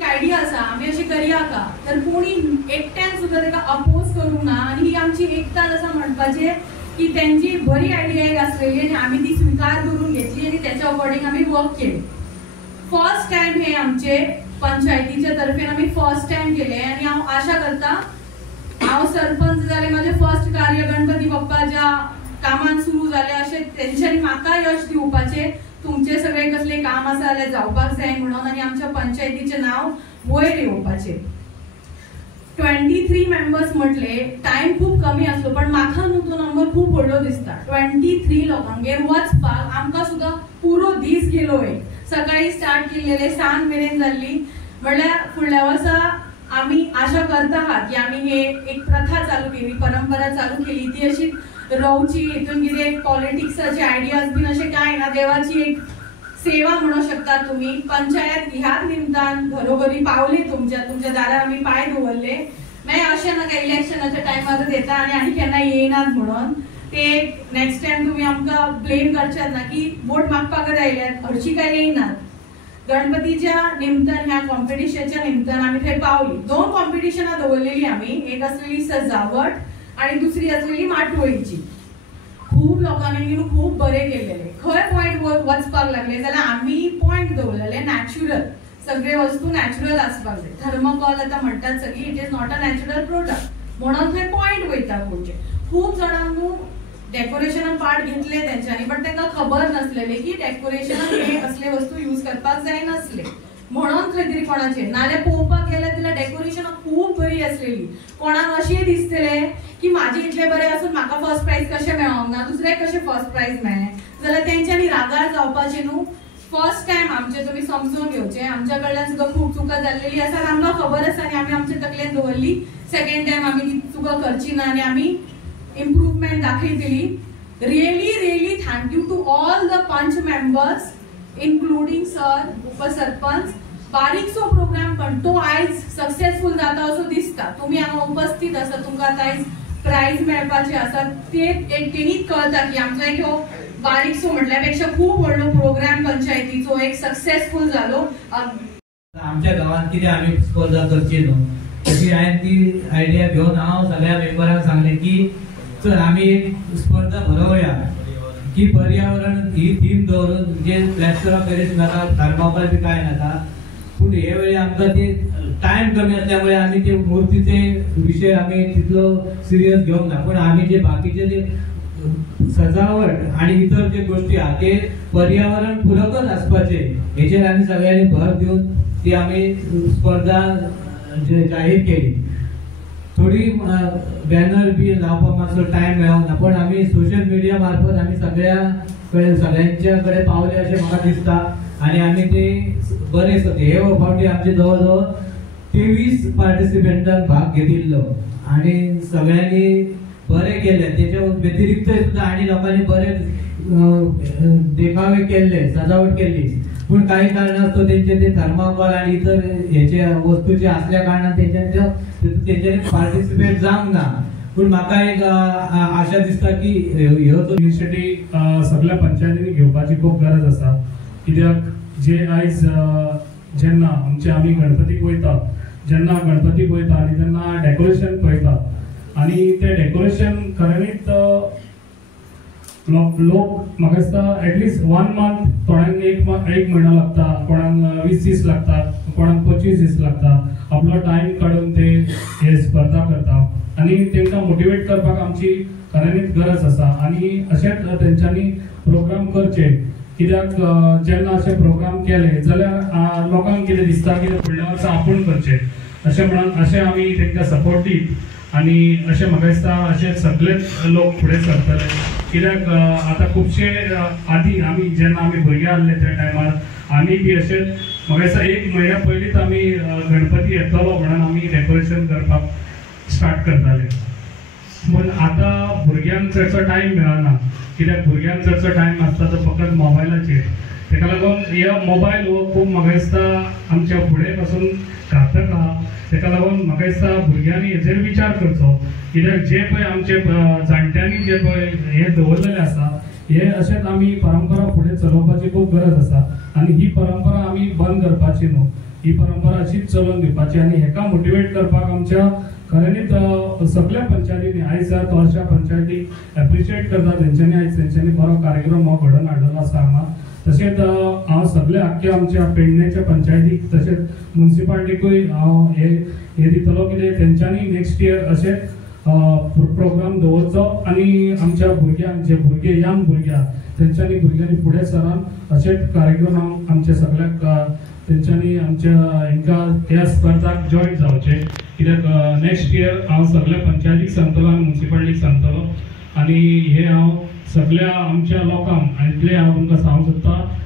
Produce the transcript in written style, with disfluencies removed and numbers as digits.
एक आयडिया आसा आमी अशें करया का, तर कोणी एकट्यान सुद्दां ताका अपोज करूंक ना आनी ही आमची एकताच आसा म्हणपाचें की त्यांची बरी आयडिया एक आसलेली आनी आमी ती स्वीकार करून घेतली आनी त्याच्या अकॉर्डिंग आमी वर्क केलें. फर्स्ट टाइम हे आमचे पंचायतीच्या तर्फेन आमी फर्स्ट टाइम केले आनी हांव आशा करता हांव सरपंच जाले माझे फर्स्ट कार्य गणपती बाप्पाच्या कामान सुरू झाले अशें तेंच्यांनी म्हाका यश दिवपाचें. तुमचे सगळे कसले काम आसा जाल्यार जावपाक जाय म्हणून आनी आमच्या पंचायतीचें नांव वयर येवपाचें. 23 मेंबर्स म्हटले टाइम खूप कमी असलो पण म्हाका न्हू तो नंबर खूप व्हडलो दिसता. 23 लोकांगेर वचपाक आमकां सुद्दां पुरो दीस गेलो. एक सकाळी स्टार्ट केलेले सांज मेरेन जाल्ली म्हळ्यार फुडल्या वर्सा आमी आशा करता आहात की आमी हे एक प्रथा चालू केली, परंपरा चालू केली ती अशी रावची. हितून कितें पॉलिटिक्साचे आयडियाज बीन अशें कांय ना, देवाची एक सेवा म्हणू शकता तुम्ही. पंचायत ह्याच निमतान घरोघरी पावली, तुमच्या दारार आमी पाय दवरले. मागीर अशें नाका इलेक्शनाच्या टायमार येता आनी केन्ना येयनात म्हणून. ते नेक्स्ट टाइम तुम्ही आमकां ब्लेम करच्यात ना की वोट मागपाक आयल्यात, हरशी काय येयनात. गणपतीच्या निमतान ह्या कॉम्पिटिशनच्या निमतान आमी थंय पावली. 2 कॉम्पिटिशनां दवरलेली आमी, एक आसलेली सजावट आणि दुसरी आसलेली माटोळीची. खूप लोकांनी खूप बरें केलेले. खंय पॉइंट वचपाक लागले जाल्यार आमी पॉइंट दवरलेले नॅचरल, सगळे वस्तू नॅचरल आसपाक जाय. थर्मोकॉल आता म्हणटात सगळी, it is not a natural product म्हणून थंय पॉइंट वयता कोणचे. खूप जाणांनी डेकोरेशनान पार्ट घेतले तेंच्यांनी, पण तांकां खबर नासलेले की डेकोरेशनान हे असले वस्तू यूज करपाक जाय नासले म्हणून खंय तरी कोणाचे. नाल्यार पळोवपाक गेल्यार तिला डेकोरेशन खूप बरी आसलेली. कोणाक अशें दिसतले की म्हाजे इतले बरें आसून म्हाका फर्स्ट प्राइज कशें मेळोंक ना, दुसऱ्याक कशें फर्स्ट प्राइज मेळ्ळें, जाल्यार तेंच्यांनी रागार जावपाचें न्हू. फर्स्ट टाइम आमचे तुमी समजून घेवचें. आमच्या कडल्यान सुद्दां खूप चुका जाल्लेली आसा, आमकां खबर आसा आनी आमी आमचे तकलेन दवरली. सेकंड टाइम आमी ती चुका करची ना आनी आमी इम्प्रूवमेंट दाखयतली. Really thank you to all the panch members including sir, उपसरपंच. बारीकसो प्रोग्राम पण तो आयज सक्सेसफुल जाता असो दिसता. तुम्ही हांगा उपस्थित आसा, तुमकां आयज प्राइज मेळपाचे आसा ते तेणीच कळटा की आमचो एक हो बारीकसो म्हटल्या पेक्षा खूप व्हडलो प्रोग्राम पंचायतीचो एक सक्सेसफुल जालो. आमच्या गावात कितें आमी स्पर्धा करची न्हू, तशी हांवें ती आयडिया घेवन हांव सगळ्या मेंबरांक सांगलें की चल आमी एक स्पर्धा भरोवया की पर्यावरण ही थीम दवरून जे प्लॅस्टर ऑफ पॅरिस नाका, थर्मोकॉल बी काय नाका. पूण हे वेळी आमकां ते टायम कमी असल्यामुळे आमी ते मूर्तीचे विशय आमी तितलो सिरियस घेवंक ना. पण आमी जे बाकीचे जे सजावट आणि इतर जे गोष्टी आहा ते पर्यावरण पूरकच आसपाचे हेचेर आमी सगळ्यांनी भर दिवन ती आमी स्पर्धा जाहीर केली. थोडी बॅनर बी लावपाक मातसो टायम मेळोंक ना, पण आमी सोशल मिडिया मार्फत आमी सगळ्यांच्या कडेन पावले अशें म्हाका दिसता. आनी आमी ते बरे हे फावटी आमचे जवळ जवळ 23 पार्टिसिपेंटांक भाग घेतिल्लो आनी सगळ्यांनी बरे केले. त्याच्या व्यतिरिक्त सुद्धा आनी लोकांनी बरे देखावे केले, सजावट केली. पण काही कारणास्तव त्यांचे ते थर्माकोल आणि इतर ह्याचे वस्तूचे असल्या कारणान तेंच्यांनी पार्टिसिपेट जावंक ना. पण म्हाका एक आशा दिसता की ह्यो इनिशिएटिव्ह सगळ्या पंचायतींनी घेवपाची खूप गरज आसा. कित्याक जे आयज जेन्ना आमी गणपतीक वयता, जेन्ना गणपतीक वयता आनी तेन्ना डेकोरेशन पळयता आनी ते डेकोरेशन खरेंच लोक म्हाका दिसता एटलिस्ट 1 मंथ, कोणाक एक म्हयनो लागता, कोणाक 20 दीस लागतात, कोणाक 25 दीस लागता. आपलो टाइम काडून ते हे स्पर्धा करता आनी तांकां मोटिवेट करपाक आमची खरेंच गरज आसा. आनी अशेंच तेंच्यांनी प्रोग्राम करचे. कित्याक जेन्ना अशे प्रोग्राम केले जाल्यार लोकांक कितें दिसता की फुडल्या वर्सा आपूण करचे अशें म्हणून अशें आमी तांकां सपोर्ट दीत आनी अशें म्हाका दिसता अशे सगळेच लोक फुडें सरतले. कित्याक आतां खुबशे आदीं आमी जेन्ना आमी भुरगे आसले त्या टायमार आमी बी अशें म्हाका दिसता 1 म्हयन्या पयलींच आमी गणपती येतलो म्हणून आमी डेकोरेशन करपाक स्टार्ट करताले. पूण आतां भुरग्यांक चडसो टायम मेळना. कित्याक भुरग्यांक चडसो टायम आसता तो फकत मोबायलाचेर. ताका लागून हे मोबायल हो खूब म्हाका दिसता आमच्या फुडें पासून घातक आहा. ताका लागून म्हाका दिसता भुरग्यांनी हेजेर विचार करचो. कित्याक जे पळय आमचे जाणट्यांनी जे पळय हे दवरलेले आसा हे अशेंच आमी परंपरा फुडें चलोवपाची खूब गरज आसा. आनी ही परंपरा आमी बंद करपाची न्हू. ही परंपरा अशीच चलोवन दिवपाची आनी हेका मोटिवेट करपाक आमच्या खऱ्यांनीच सगळ्या पंचायतींनी आयज तोरच्या पंचायती एप्रिशिएट करता तेंच्यांनी बरो कार्यक्रम हो घडोवन हाडलेलो आसा हांगा. तशेंच हांव सगळ्या आख्ख्या आमच्या पेडणेच्या पंचायतीक तशेंच मुन्सिपाल्टीकूय हांव हे दितलो कितें तेंच्यांनी नेक्स्ट इयर अशें प्रोग्राम दवरचो आनी आमच्या भुरग्यांक जे भुरगे यंग भुरगे तेंच्यांनी भुरग्यांनी फुडें सरान अशेच कार्यक्रम आमच्या सगळ्याक तेंच्यांनी आमच्या हांकां ह्या स्पर्धाक जॉयन जावचे. कित्याक नेक्स्ट इयर हांव सगळ्या पंचायतीक सांगतलो आनी मुन्सिपाल्टीक सांगतलो आनी हे हांव सगळ्या आमच्या लोकांक आनी हांव तुमकां सांगूंक सोदतां